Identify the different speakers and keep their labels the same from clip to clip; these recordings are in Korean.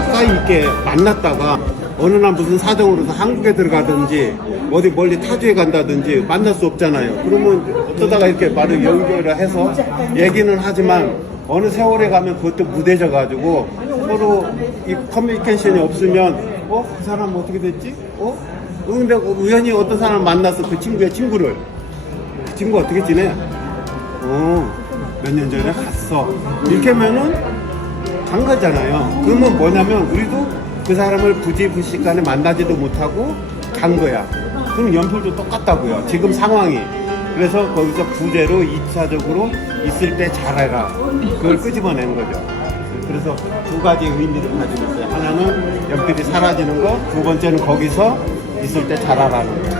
Speaker 1: 이렇게 만났다가 어느 날 무슨 사정으로서 한국에 들어가든지 어디 멀리 타주에 간다든지 만날 수 없잖아요. 그러면 어쩌다가 이렇게 말을 연결을 해서 얘기는 하지만 어느 세월에 가면 그것도 무뎌져 가지고 서로 이 커뮤니케이션이 없으면 어? 그 사람 어떻게 됐지? 어? 근데 우연히 어떤 사람 만나서 그 친구의 친구를 그 친구 어떻게 지내? 어, 몇 년 전에 갔어. 이렇게 하면은 간 거잖아요. 그러면 뭐냐면 우리도 그 사람을 부지불식간에 만나지도 못하고 간 거야. 그럼 연필도 똑같다고요. 지금 상황이. 그래서 거기서 부재로 2차적으로 있을 때 잘해라. 그걸 끄집어낸 거죠. 그래서 두 가지 의미를 가지고 있어요. 하나는 연필이 사라지는 거, 두 번째는 거기서 있을 때 잘하라는 거.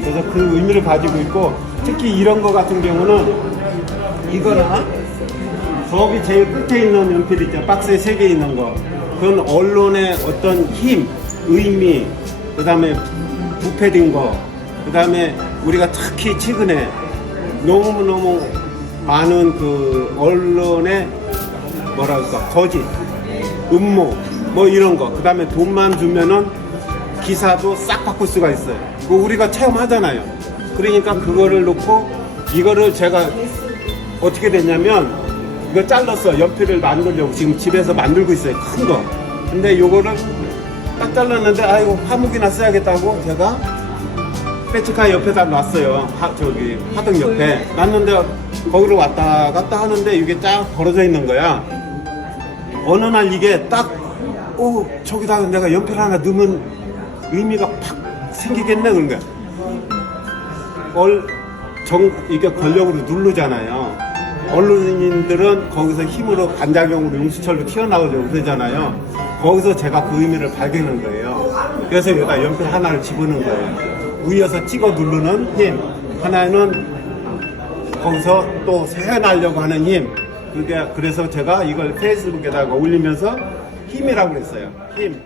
Speaker 1: 그래서 그 의미를 가지고 있고 특히 이런 거 같은 경우는 이거나 저기 제일 끝에 있는 연필 있죠 박스에 세 개 있는 거 그건 언론의 어떤 힘, 의미 그 다음에 부패된 거 그 다음에 우리가 특히 최근에 너무너무 많은 그 언론의 뭐랄까 거짓, 음모 뭐 이런 거 그 다음에 돈만 주면은 기사도 싹 바꿀 수가 있어요. 그거 우리가 체험하잖아요. 그러니까 그거를 놓고 이거를 제가 어떻게 됐냐면 이거 잘랐어. 연필을 만들려고 지금 집에서 만들고 있어요. 큰 거. 근데 요거를 딱 잘랐는데 아이고 화목이나 써야겠다고 제가 배치카 옆에다 놨어요. 하, 저기 하등 옆에 놨는데 거기로 왔다 갔다 하는데 이게 쫙 벌어져 있는 거야. 어느 날 이게 딱, 오, 저기다 내가 연필 하나 넣으면 의미가 팍 생기겠네, 그런 거야. 얼, 정, 이게 권력으로 누르잖아요. 언론인들은 거기서 힘으로 반작용으로 용수철로 튀어나오려고 그러잖아요. 거기서 제가 그 의미를 발견한 거예요. 그래서 여기다 연필 하나를 집어넣은 거예요. 위에서 찍어 누르는 힘. 하나는 거기서 또 세워나려고 하는 힘. 그게 그래서 제가 이걸 페이스북에다가 올리면서 힘이라고 그랬어요. 힘.